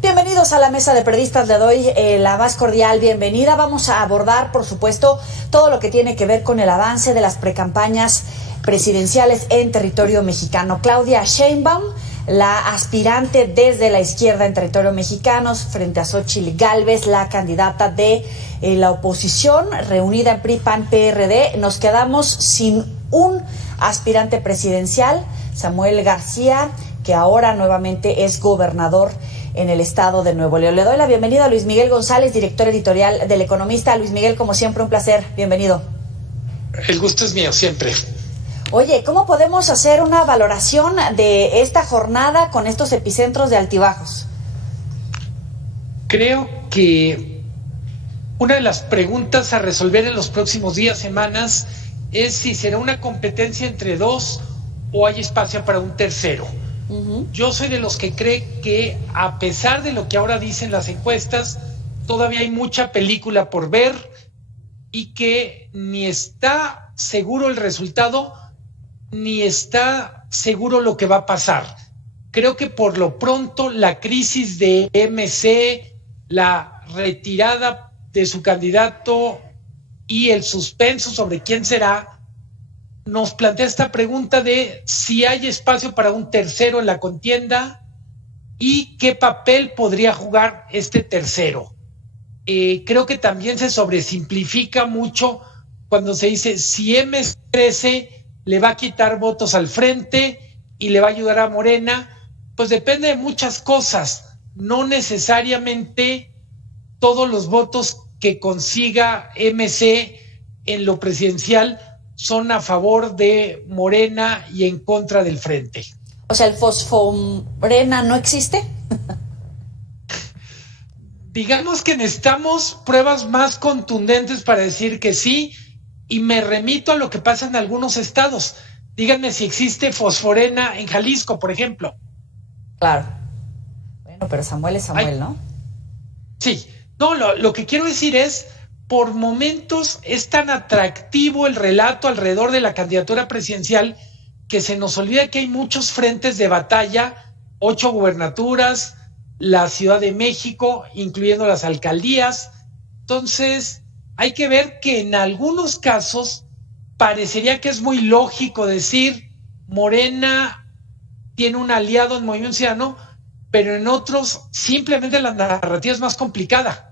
Bienvenidos a la mesa de periodistas. Le doy la más cordial bienvenida. Vamos a abordar, por supuesto, todo lo que tiene que ver con el avance de las precampañas presidenciales en territorio mexicano. Claudia Sheinbaum, la aspirante desde la izquierda en territorio mexicano, frente a Xóchitl Gálvez, la candidata de la oposición, reunida en PRI, PAN, PRD. Nos quedamos sin un aspirante presidencial, Samuel García, que ahora nuevamente es gobernador en el estado de Nuevo León. Le doy la bienvenida a Luis Miguel González, director editorial del Economista. Luis Miguel, como siempre, un placer. Bienvenido. El gusto es mío, siempre. Oye, ¿cómo podemos hacer una valoración de esta jornada con estos epicentros de altibajos? Creo que una de las preguntas a resolver en los próximos días, semanas, es si será una competencia entre dos o hay espacio para un tercero. Yo soy de los que cree que, a pesar de lo que ahora dicen las encuestas, todavía hay mucha película por ver y que ni está seguro el resultado ni está seguro lo que va a pasar. Creo que por lo pronto la crisis de MC, la retirada de su candidato y el suspenso sobre quién será, nos plantea esta pregunta de si hay espacio para un tercero en la contienda y qué papel podría jugar este tercero. Creo que también se sobresimplifica mucho cuando se dice si MC crece, le va a quitar votos al frente y le va a ayudar a Morena. Pues depende de muchas cosas, no necesariamente todos los votos que consiga MC en lo presidencial son a favor de Morena y en contra del frente. O sea, ¿el fosforena no existe? Digamos que necesitamos pruebas más contundentes para decir que sí, y me remito a lo que pasa en algunos estados. Díganme si existe fosforena en Jalisco, por ejemplo. Claro. Bueno, pero Samuel es Samuel, ¿no? Sí. No, lo que quiero decir es, por momentos es tan atractivo el relato alrededor de la candidatura presidencial que se nos olvida que hay muchos frentes de batalla, 8 gubernaturas, la Ciudad de México, incluyendo las alcaldías. Entonces, hay que ver que en algunos casos parecería que es muy lógico decir Morena tiene un aliado en Movimiento Ciudadano, pero en otros simplemente la narrativa es más complicada.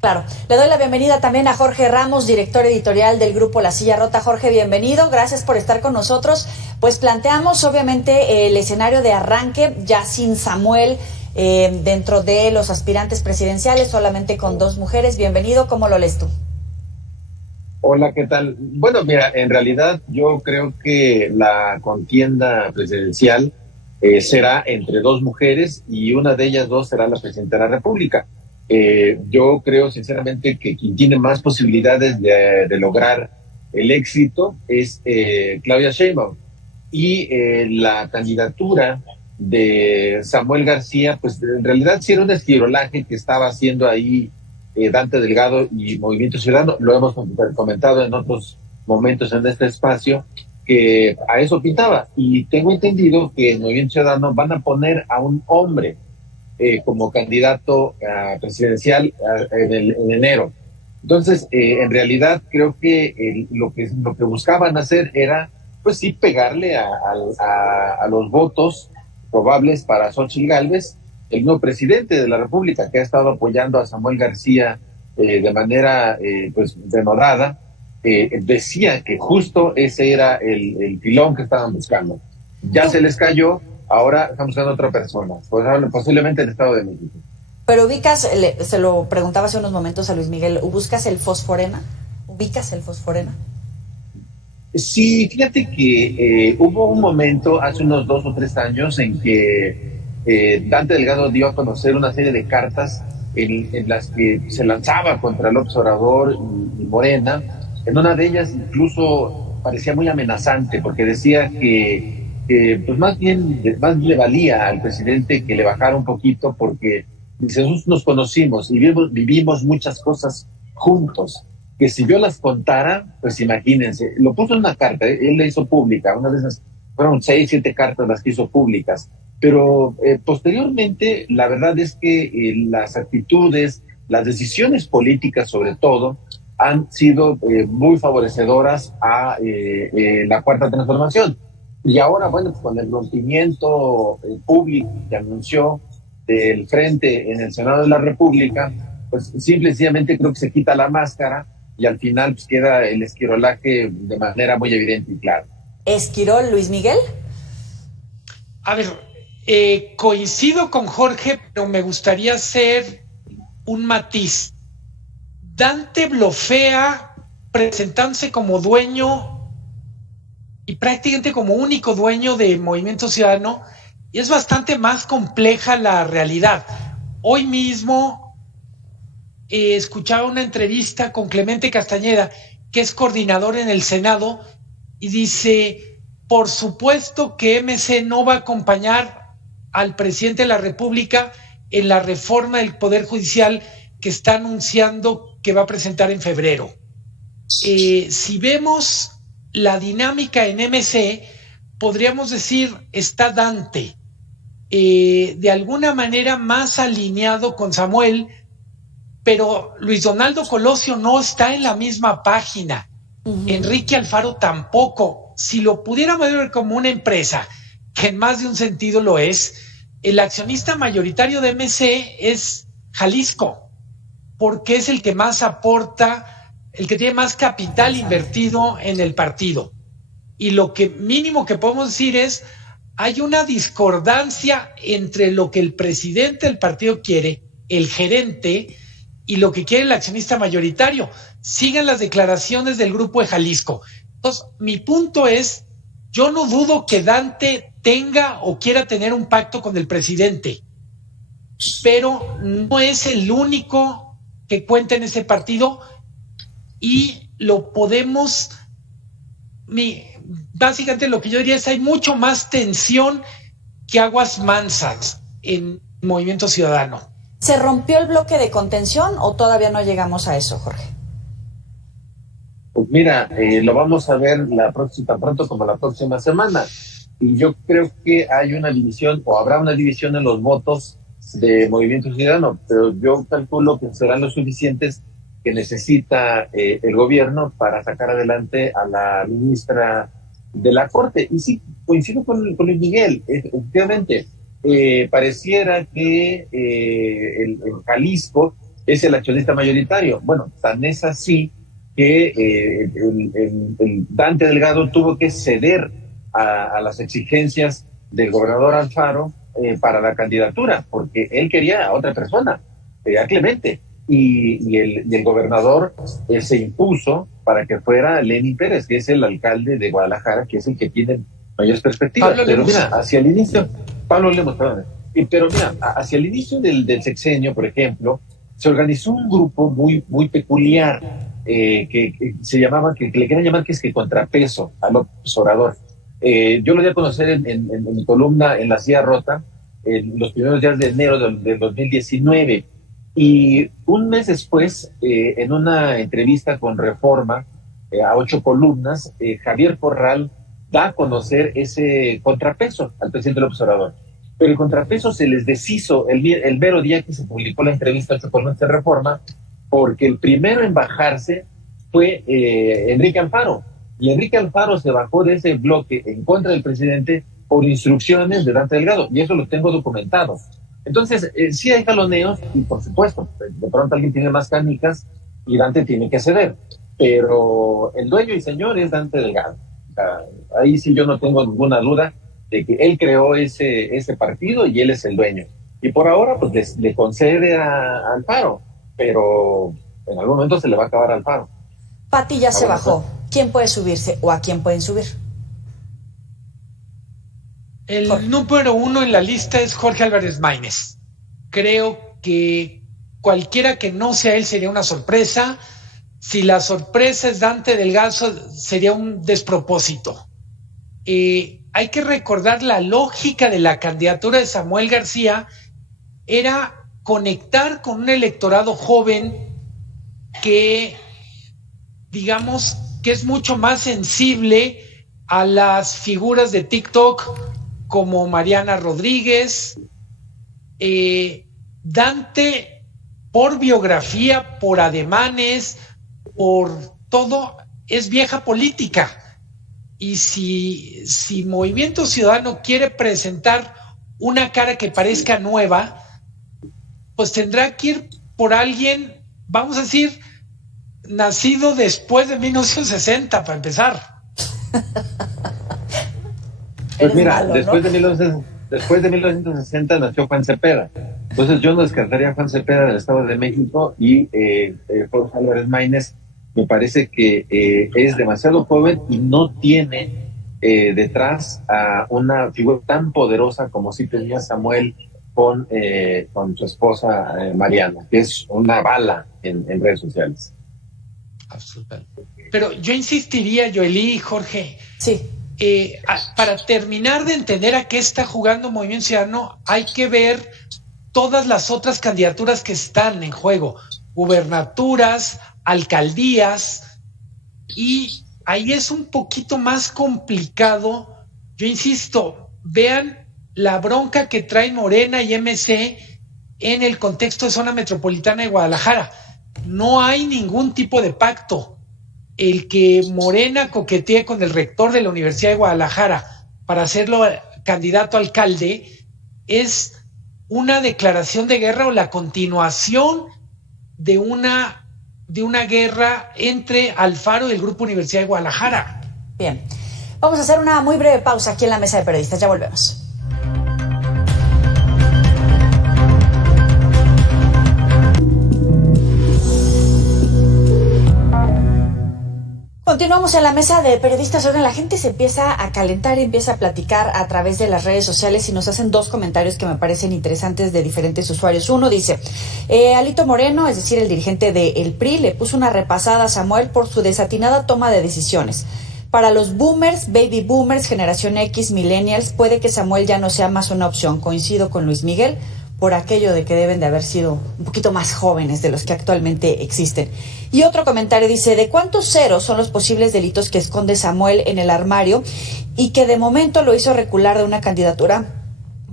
Claro. Le doy la bienvenida también a Jorge Ramos, director editorial del grupo La Silla Rota. Jorge, bienvenido. Gracias por estar con nosotros. Pues planteamos obviamente el escenario de arranque ya sin Samuel dentro de los aspirantes presidenciales, solamente con 2 mujeres. Bienvenido. ¿Cómo lo lees tú? Hola, ¿qué tal? Bueno, mira, en realidad yo creo que la contienda presidencial será entre 2 mujeres y una de ellas 2 será la presidenta de la República. Yo creo sinceramente que quien tiene más posibilidades de lograr el éxito es Claudia Sheinbaum, y la candidatura de Samuel García, pues en realidad sí era un esquirolaje que estaba haciendo ahí Dante Delgado y Movimiento Ciudadano. Lo hemos comentado en otros momentos en este espacio, que a eso pintaba, y tengo entendido que en Movimiento Ciudadano van a poner a un hombre como candidato presidencial en enero. Entonces, en realidad creo que lo que buscaban hacer era, pues sí, pegarle a los votos probables para Xóchitl Gálvez, el nuevo presidente de la República, que ha estado apoyando a Samuel García de manera pues denodada. Decía que justo ese era el filón que estaban buscando. Ya se les cayó. Ahora estamos buscando a otra persona, posiblemente el Estado de México. Pero ubicas, se lo preguntaba hace unos momentos a Luis Miguel, ¿ubicas el fosforena? Sí, fíjate que hubo un momento hace unos 2 o 3 años en que Dante Delgado dio a conocer una serie de cartas en las que se lanzaba contra López Obrador y Morena. En una de ellas incluso parecía muy amenazante, porque decía que pues más bien le valía al presidente que le bajara un poquito, porque dice, nosotros nos conocimos y vivimos muchas cosas juntos. que si yo las contara, pues imagínense, lo puso en una carta, él la hizo pública, una de esas, fueron 6, 7 cartas las que hizo públicas, pero posteriormente la verdad es que las actitudes, las decisiones políticas sobre todo, han sido muy favorecedoras a la Cuarta Transformación. Y ahora, bueno, pues con el rompimiento público que anunció del Frente en el Senado de la República, pues simple y sencillamente creo que se quita la máscara y al final pues queda el esquirolaje de manera muy evidente y clara. ¿Esquirol, Luis Miguel? A ver, coincido con Jorge, pero me gustaría hacer un matiz. Dante blofea presentándose como dueño y prácticamente como único dueño de Movimiento Ciudadano, y es bastante más compleja la realidad. Hoy mismo escuchaba una entrevista con Clemente Castañeda, que es coordinador en el Senado, y dice, por supuesto que MC no va a acompañar al presidente de la República en la reforma del Poder Judicial que está anunciando que va a presentar en febrero. Si vemos la dinámica en MC, podríamos decir, está Dante, de alguna manera más alineado con Samuel, pero Luis Donaldo Colosio no está en la misma página. Enrique Alfaro tampoco. Si lo pudiéramos ver como una empresa, que en más de un sentido lo es, el accionista mayoritario de MC es Jalisco, porque es el que más aporta, el que tiene más capital invertido en el partido. Y lo que mínimo que podemos decir es, hay una discordancia entre lo que el presidente del partido quiere, el gerente, y lo que quiere el accionista mayoritario. Sigan las declaraciones del Grupo de Jalisco. Entonces, mi punto es, yo no dudo que Dante tenga o quiera tener un pacto con el presidente, pero no es el único que cuenta en ese partido y lo podemos... Básicamente lo que yo diría es hay mucho más tensión que aguas mansas en Movimiento Ciudadano. ¿Se rompió el bloque de contención o todavía no llegamos a eso, Jorge? Pues mira, lo vamos a ver tan pronto como la próxima semana. Y yo creo que hay una división, o habrá una división en los votos de Movimiento Ciudadano, pero yo calculo que serán los suficientes que necesita el gobierno para sacar adelante a la ministra de la Corte. Y sí, coincido con Luis Miguel, efectivamente, pareciera que el Jalisco es el accionista mayoritario. Bueno, tan es así que el Dante Delgado tuvo que ceder a las exigencias del gobernador Alfaro para la candidatura, porque él quería a otra persona, a Clemente, y el gobernador se impuso para que fuera Lenín Pérez, que es el alcalde de Guadalajara, que es el que tiene mayores perspectivas. Pero mira, hacia el inicio, Pablo Lemos, perdón, pero mira, hacia el inicio del sexenio, por ejemplo, se organizó un grupo muy, muy peculiar, que se llamaba, que le querían llamar que es que contrapeso a López Obrador. Yo lo di a conocer en mi columna en La Silla Rota, en los primeros días de enero del 2019, y un mes después, en una entrevista con Reforma, a 8 columnas, Javier Corral da a conocer ese contrapeso al presidente López Obrador. Pero el contrapeso se les deshizo el mero día que se publicó la entrevista a 8 columnas de Reforma, porque el primero en bajarse fue Enrique Alfaro. Y Enrique Alfaro se bajó de ese bloque en contra del presidente por instrucciones de Dante Delgado, y eso lo tengo documentado. Entonces, sí hay jaloneos, y por supuesto, de pronto alguien tiene más canicas y Dante tiene que ceder, pero el dueño y señor es Dante Delgado. O sea, ahí sí yo no tengo ninguna duda de que él creó ese partido y él es el dueño. Y por ahora, pues le concede a Alfaro, pero en algún momento se le va a acabar Alfaro. Pati ya se bajó. ¿Quién puede subirse o a quién pueden subir? El número 1 en la lista es Jorge Álvarez Maínez. Creo que cualquiera que no sea él sería una sorpresa. Si la sorpresa es Dante Delgado, sería un despropósito. Hay que recordar la lógica de la candidatura de Samuel García era conectar con un electorado joven que digamos que es mucho más sensible a las figuras de TikTok como Mariana Rodríguez, Dante, por biografía, por ademanes, por todo, es vieja política. Y si Movimiento Ciudadano quiere presentar una cara que parezca nueva, pues tendrá que ir por alguien, vamos a decir, nacido después de 1960, para empezar. Pues mira, malo, después, ¿no? Después de 1960 nació Juan Cepeda. Entonces yo no descartaría a Juan Cepeda del Estado de México y Jorge Álvarez Maínez me parece que es demasiado joven y no tiene detrás a una figura tan poderosa como sí tenía Samuel con su esposa Mariana, que es una bala en redes sociales. Absolutamente. Pero yo insistiría, Joely y Jorge, sí. Para terminar de entender a qué está jugando Movimiento Ciudadano, hay que ver todas las otras candidaturas que están en juego, gubernaturas, alcaldías, y ahí es un poquito más complicado. Yo insisto, vean la bronca que trae Morena y MC en el contexto de zona metropolitana de Guadalajara. No hay ningún tipo de pacto. El que Morena coquetee con el rector de la Universidad de Guadalajara para hacerlo candidato a alcalde es una declaración de guerra o la continuación de una guerra entre Alfaro y el Grupo Universidad de Guadalajara. Bien, vamos a hacer una muy breve pausa aquí en la mesa de periodistas, ya volvemos. Continuamos en la mesa de periodistas. Ahora la gente se empieza a calentar y empieza a platicar a través de las redes sociales y nos hacen dos comentarios que me parecen interesantes de diferentes usuarios. Uno dice, Alito Moreno, es decir, el dirigente del PRI, le puso una repasada a Samuel por su desatinada toma de decisiones. Para los boomers, baby boomers, generación X, millennials, puede que Samuel ya no sea más una opción. Coincido con Luis Miguel por aquello de que deben de haber sido un poquito más jóvenes de los que actualmente existen. Y otro comentario dice, ¿de cuántos ceros son los posibles delitos que esconde Samuel en el armario y que de momento lo hizo recular de una candidatura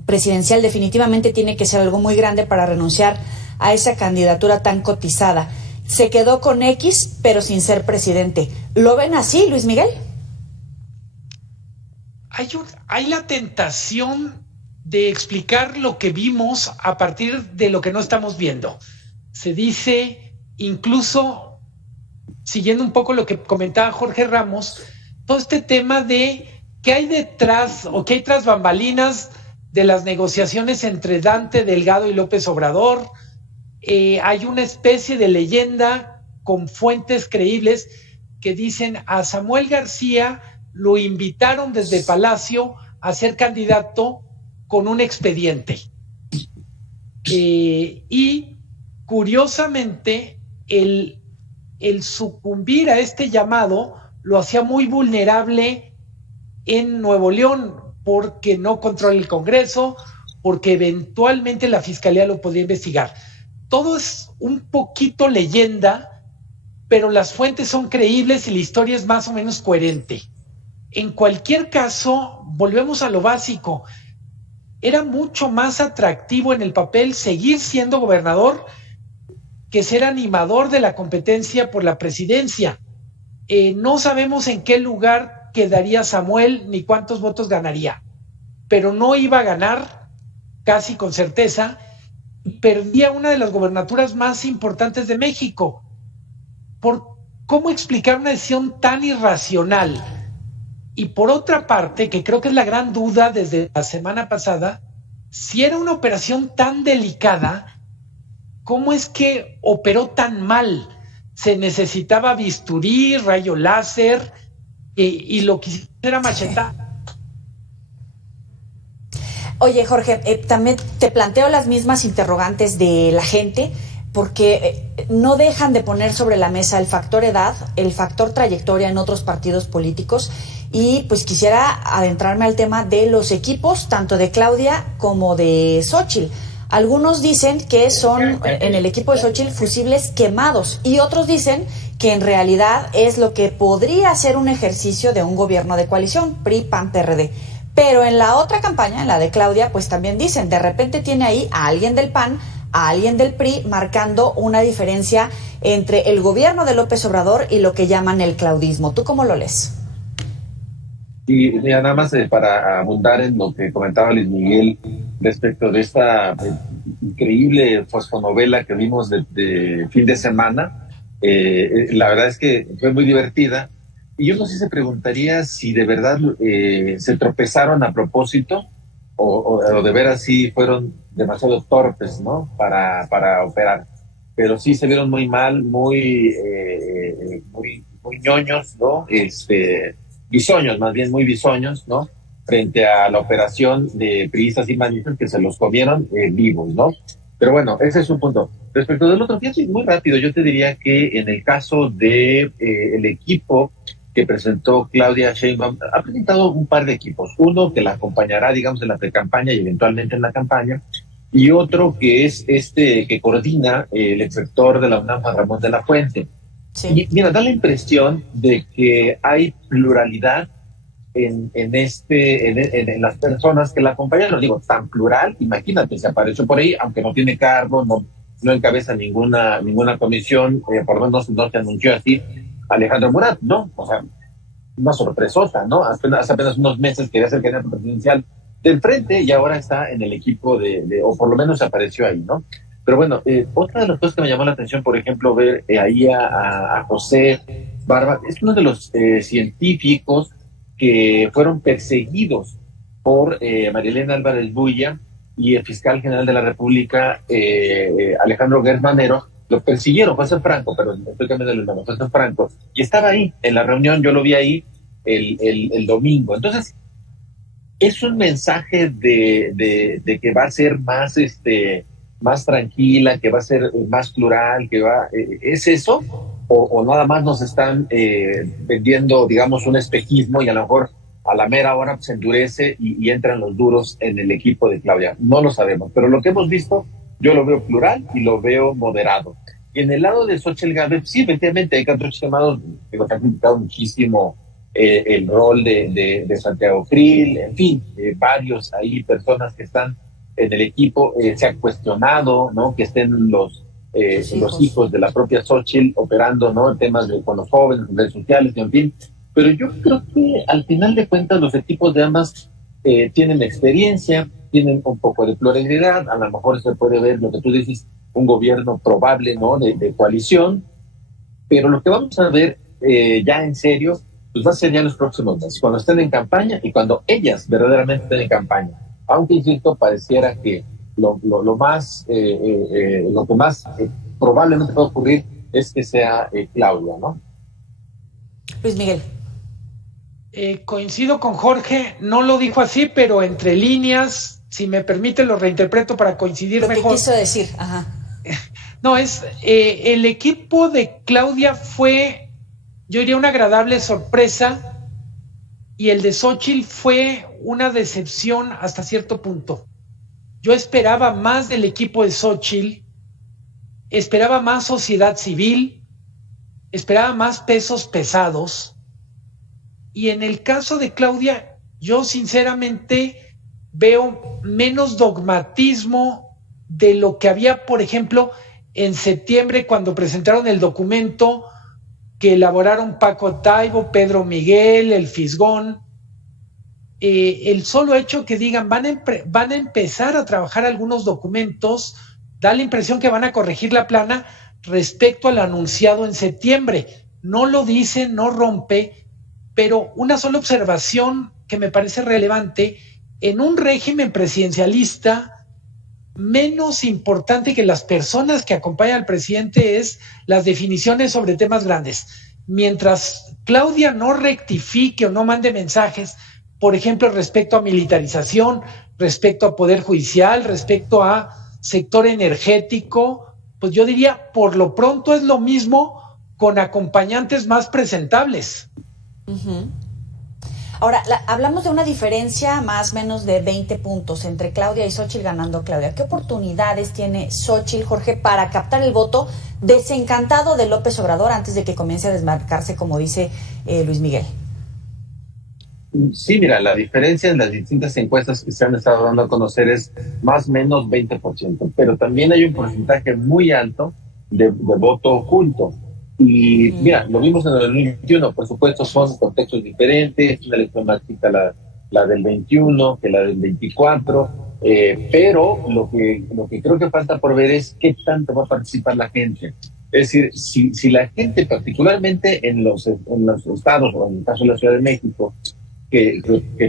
presidencial? Definitivamente tiene que ser algo muy grande para renunciar a esa candidatura tan cotizada. Se quedó con X, pero sin ser presidente. ¿Lo ven así, Luis Miguel? Hay la tentación de explicar lo que vimos a partir de lo que no estamos viendo. Se dice, incluso siguiendo un poco lo que comentaba Jorge Ramos, todo este tema de qué hay detrás o qué hay tras bambalinas de las negociaciones entre Dante Delgado y López Obrador. Hay una especie de leyenda con fuentes creíbles que dicen a Samuel García lo invitaron desde Palacio a ser candidato con un expediente. Y curiosamente, el sucumbir a este llamado lo hacía muy vulnerable en Nuevo León, porque no controla el Congreso, porque eventualmente la Fiscalía lo podía investigar. Todo es un poquito leyenda, pero las fuentes son creíbles y la historia es más o menos coherente. En cualquier caso, volvemos a lo básico. Era mucho más atractivo en el papel seguir siendo gobernador que ser animador de la competencia por la presidencia. No sabemos en qué lugar quedaría Samuel ni cuántos votos ganaría, pero no iba a ganar casi con certeza. Perdía una de las gobernaturas más importantes de México. ¿Por cómo explicar una decisión tan irracional? Y por otra parte, que creo que es la gran duda desde la semana pasada, si era una operación tan delicada, ¿cómo es que operó tan mal? Se necesitaba bisturí, rayo láser, y lo que era machetar. Oye, Jorge, también te planteo las mismas interrogantes de la gente, porque no dejan de poner sobre la mesa el factor edad, el factor trayectoria en otros partidos políticos. Y pues quisiera adentrarme al tema de los equipos, tanto de Claudia como de Xóchitl. Algunos dicen que son en el equipo de Xóchitl fusibles quemados y otros dicen que en realidad es lo que podría ser un ejercicio de un gobierno de coalición, PRI, PAN, PRD. Pero en la otra campaña, en la de Claudia, pues también dicen, de repente tiene ahí a alguien del PAN, a alguien del PRI, marcando una diferencia entre el gobierno de López Obrador y lo que llaman el claudismo. ¿Tú cómo lo lees? Y mira, nada más para abundar en lo que comentaba Luis Miguel respecto de esta increíble fosfonovela que vimos de fin de semana, la verdad es que fue muy divertida. Y uno sí se preguntaría si de verdad se tropezaron a propósito o de veras sí fueron demasiado torpes, ¿no? Para operar. Pero sí se vieron muy mal, muy ñoños, ¿no? Bisoños, más bien muy bisoños, ¿no? Frente a la operación de priistas y manistas que se los comieron vivos, ¿no? Pero bueno, ese es un punto. Respecto del otro, fíjate, muy rápido, yo te diría que en el caso de el equipo que presentó Claudia Sheinbaum, ha presentado un par de equipos. Uno que la acompañará, digamos, en la precampaña y eventualmente en la campaña, y otro que es que coordina el exrector de la UNAM, Juan Ramón de la Fuente. Sí. Y mira, da la impresión de que hay pluralidad en las personas que la acompañan. No digo tan plural, imagínate, se apareció por ahí, aunque no tiene cargo, no encabeza ninguna comisión, por lo menos no se anunció así Alejandro Murat, ¿no? O sea, una sorpresota, ¿no? Hace apenas unos meses quería ser candidato presidencial del Frente y ahora está en el equipo o por lo menos apareció ahí, ¿no? Pero bueno, otra de las cosas que me llamó la atención, por ejemplo, ver ahí a José Barba, es uno de los científicos que fueron perseguidos por María Elena Álvarez Builla y el fiscal general de la República, Alejandro Gertz Manero. Lo persiguieron, fue San Franco, pero estoy cambiando el nombre, fue San Franco, y estaba ahí en la reunión, yo lo vi ahí el domingo. Entonces, es un mensaje de que va a ser más tranquila, que va a ser más plural, ¿es eso? O nada más nos están vendiendo, digamos, un espejismo y a lo mejor a la mera hora se endurece y entran los duros en el equipo de Claudia. No lo sabemos, pero lo que hemos visto yo lo veo plural y lo veo moderado. Y en el lado de Xochitl Gálvez, sí, efectivamente, hay cantos llamados, que han criticado muchísimo el rol de Santiago Krill, en fin, varios ahí personas que están en el equipo. Se ha cuestionado, ¿no?, que estén los hijos de la propia Xochitl operando, ¿no?, temas con los jóvenes, redes sociales, en fin. Pero yo creo que al final de cuentas los equipos de ambas tienen experiencia, tienen un poco de pluralidad, a lo mejor se puede ver lo que tú dices, un gobierno probable, ¿no?, de coalición, pero lo que vamos a ver ya en serio, pues va a ser ya en los próximos meses, cuando estén en campaña y cuando ellas verdaderamente estén en campaña. Aunque, insisto, pareciera que lo que más probablemente pueda ocurrir es que sea Claudia, ¿no? Luis Miguel. Coincido con Jorge, no lo dijo así, pero entre líneas, si me permite, lo reinterpreto para coincidir lo mejor. Lo que quiso decir, ajá. No, el equipo de Claudia fue, yo diría, una agradable sorpresa, y el de Xochitl fue una decepción hasta cierto punto. Yo esperaba más del equipo de Xochitl, esperaba más sociedad civil, esperaba más pesos pesados. Y en el caso de Claudia, yo sinceramente veo menos dogmatismo de lo que había, por ejemplo, en septiembre, cuando presentaron el documento que elaboraron Paco Taibo, Pedro Miguel, el Fisgón. El solo hecho que digan van a empezar a trabajar algunos documentos, da la impresión que van a corregir la plana respecto al anunciado en septiembre. No lo dice, no rompe, pero una sola observación que me parece relevante: en un régimen presidencialista, menos importante que las personas que acompañan al presidente es las definiciones sobre temas grandes. Mientras Claudia no rectifique o no mande mensajes, por ejemplo, respecto a militarización, respecto a poder judicial, respecto a sector energético, pues yo diría, por lo pronto es lo mismo con acompañantes más presentables. Uh-huh. Ahora, hablamos de una diferencia más o menos de 20 puntos entre Claudia y Xóchitl ganando Claudia. ¿Qué oportunidades tiene Xóchitl, Jorge, para captar el voto desencantado de López Obrador antes de que comience a desmarcarse, como dice Luis Miguel? Sí, mira, la diferencia en las distintas encuestas que se han estado dando a conocer es más o menos 20%, pero también hay un porcentaje muy alto de voto oculto. Y mira, lo vimos en el 2021, por supuesto son contextos diferentes, una elección más chica la del 21 que la del 24, pero lo que creo que falta por ver es qué tanto va a participar la gente. Es decir, si la gente, particularmente en los estados, o en el caso de la Ciudad de México, que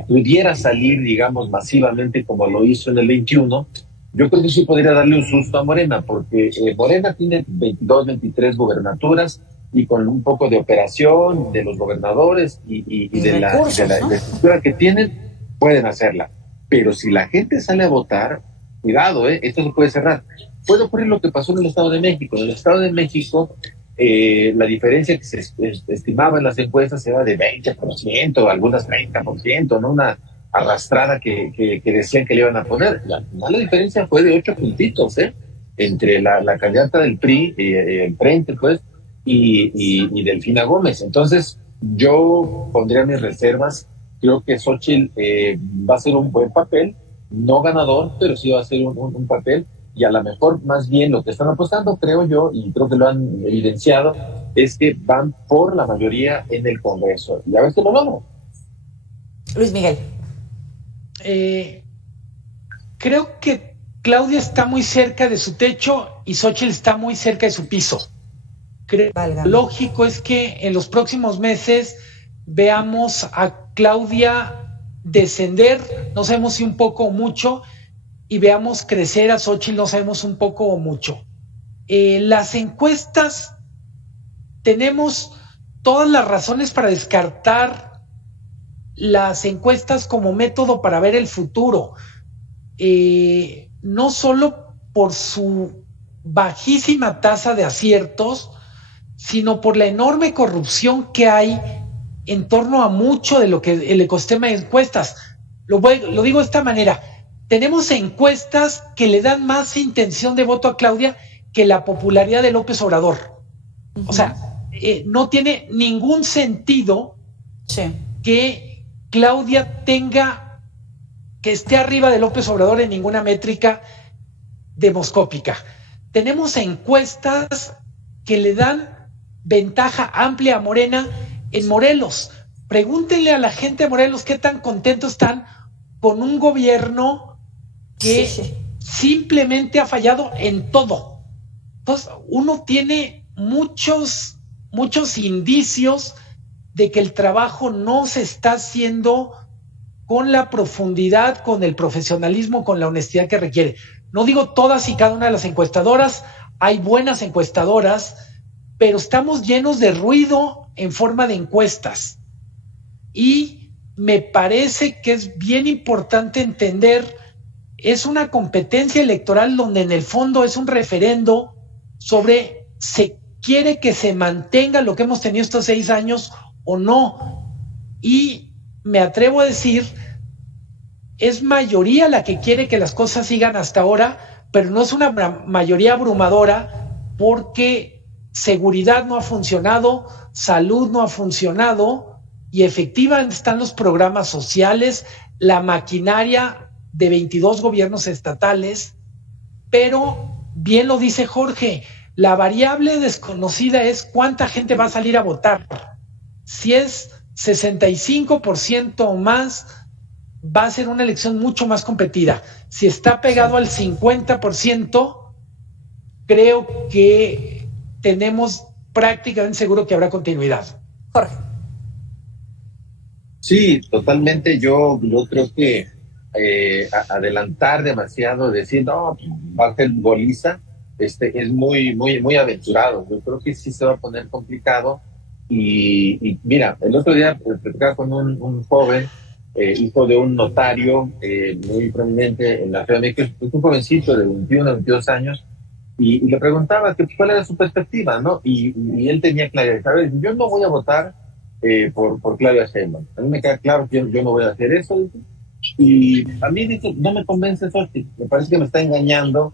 pudiera salir, digamos, masivamente como lo hizo en el 21, yo creo que sí podría darle un susto a Morena, porque Morena tiene 22, 23 gubernaturas y con un poco de operación de los gobernadores y de recursos, la ¿no? estructura que tienen, pueden hacerla. Pero si la gente sale a votar, cuidado, esto se puede cerrar. Puede ocurrir lo que pasó en el Estado de México. En el Estado de México, la diferencia que se estimaba en las encuestas era de 20%, algunas 30%, ¿no? Una arrastrada que decían que le iban a poner. Al final la diferencia fue de 8 puntitos, entre la candidata del PRI, el Frente, pues, y Delfina Gómez. Entonces, yo pondría mis reservas. Creo que Xóchitl va a hacer un buen papel, no ganador, pero sí va a hacer un papel. Y a lo mejor más bien lo que están apostando, creo yo, y creo que lo han evidenciado, es que van por la mayoría en el Congreso. Y a ver si lo logran. Luis Miguel. Creo que Claudia está muy cerca de su techo y Xóchitl está muy cerca de su piso. Lógico es que en los próximos meses veamos a Claudia descender, no sabemos si un poco o mucho, y veamos crecer a Xóchitl, no sabemos un poco o mucho. Las encuestas, tenemos todas las razones para descartar las encuestas como método para ver el futuro, no solo por su bajísima tasa de aciertos, sino por la enorme corrupción que hay en torno a mucho de lo que el ecosistema de encuestas. Lo digo de esta manera: tenemos encuestas que le dan más intención de voto a Claudia que la popularidad de López Obrador. Uh-huh. O sea, no tiene ningún sentido que Claudia que esté arriba de López Obrador en ninguna métrica demoscópica. Tenemos encuestas que le dan ventaja amplia a Morena en Morelos. Pregúntenle a la gente de Morelos qué tan contentos están con un gobierno que simplemente ha fallado en todo. Entonces, uno tiene muchos indicios de que el trabajo no se está haciendo con la profundidad, con el profesionalismo, con la honestidad que requiere. No digo todas y cada una de las encuestadoras, hay buenas encuestadoras, pero estamos llenos de ruido en forma de encuestas. Y me parece que es bien importante entender, es una competencia electoral donde en el fondo es un referendo sobre se quiere que se mantenga lo que hemos tenido estos 6 años o no. Y me atrevo a decir, es mayoría la que quiere que las cosas sigan hasta ahora, pero no es una mayoría abrumadora, porque seguridad no ha funcionado, salud no ha funcionado, y efectivamente están los programas sociales, la maquinaria de 22 gobiernos estatales, pero bien lo dice Jorge, la variable desconocida es cuánta gente va a salir a votar. Si es 65% o más, va a ser una elección mucho más competida. Si está pegado al 50%, creo que tenemos prácticamente seguro que habrá continuidad. Jorge. Sí, totalmente. Yo creo que adelantar demasiado, decir, no, va a ser goliza, es muy aventurado. Yo creo que sí se va a poner complicado. Y mira, el otro día platicaba con un joven, hijo de un notario muy prominente en la Ciudad de México, un jovencito de 21 a 22 años, y le preguntaba que cuál era su perspectiva, ¿no? Y él tenía claridad, ¿sabes? Yo no voy a votar por Claudia Sheinbaum. A mí me queda claro que yo no voy a hacer eso, dice. Y a mí, dice, no me convence Xochitl, me parece que me está engañando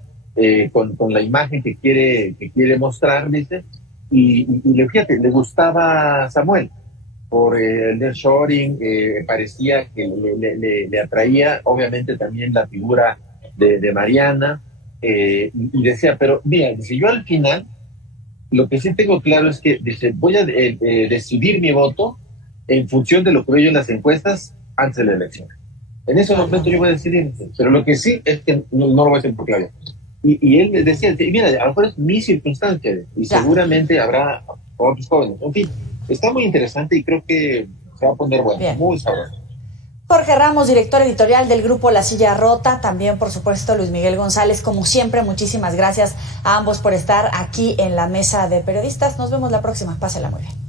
con la imagen que quiere mostrar, dice, y fíjate, le gustaba Samuel por el nearshoring, parecía que le atraía, obviamente también la figura de Mariana, y decía, pero mira, dice, yo al final, lo que sí tengo claro es que, dice, voy a decidir mi voto en función de lo que veo yo en las encuestas antes de la elección. En ese momento yo voy a decidir, pero lo que sí es que no lo voy a hacer por Claudia. Y él me decía, mira, a lo mejor es mi circunstancia, y seguramente habrá otros jóvenes. En fin, está muy interesante y creo que se va a poner bueno, bien. Muy sabroso. Jorge Ramos, director editorial del grupo La Silla Rota, también por supuesto Luis Miguel González, como siempre, muchísimas gracias a ambos por estar aquí en la mesa de periodistas. Nos vemos la próxima, pásela muy bien.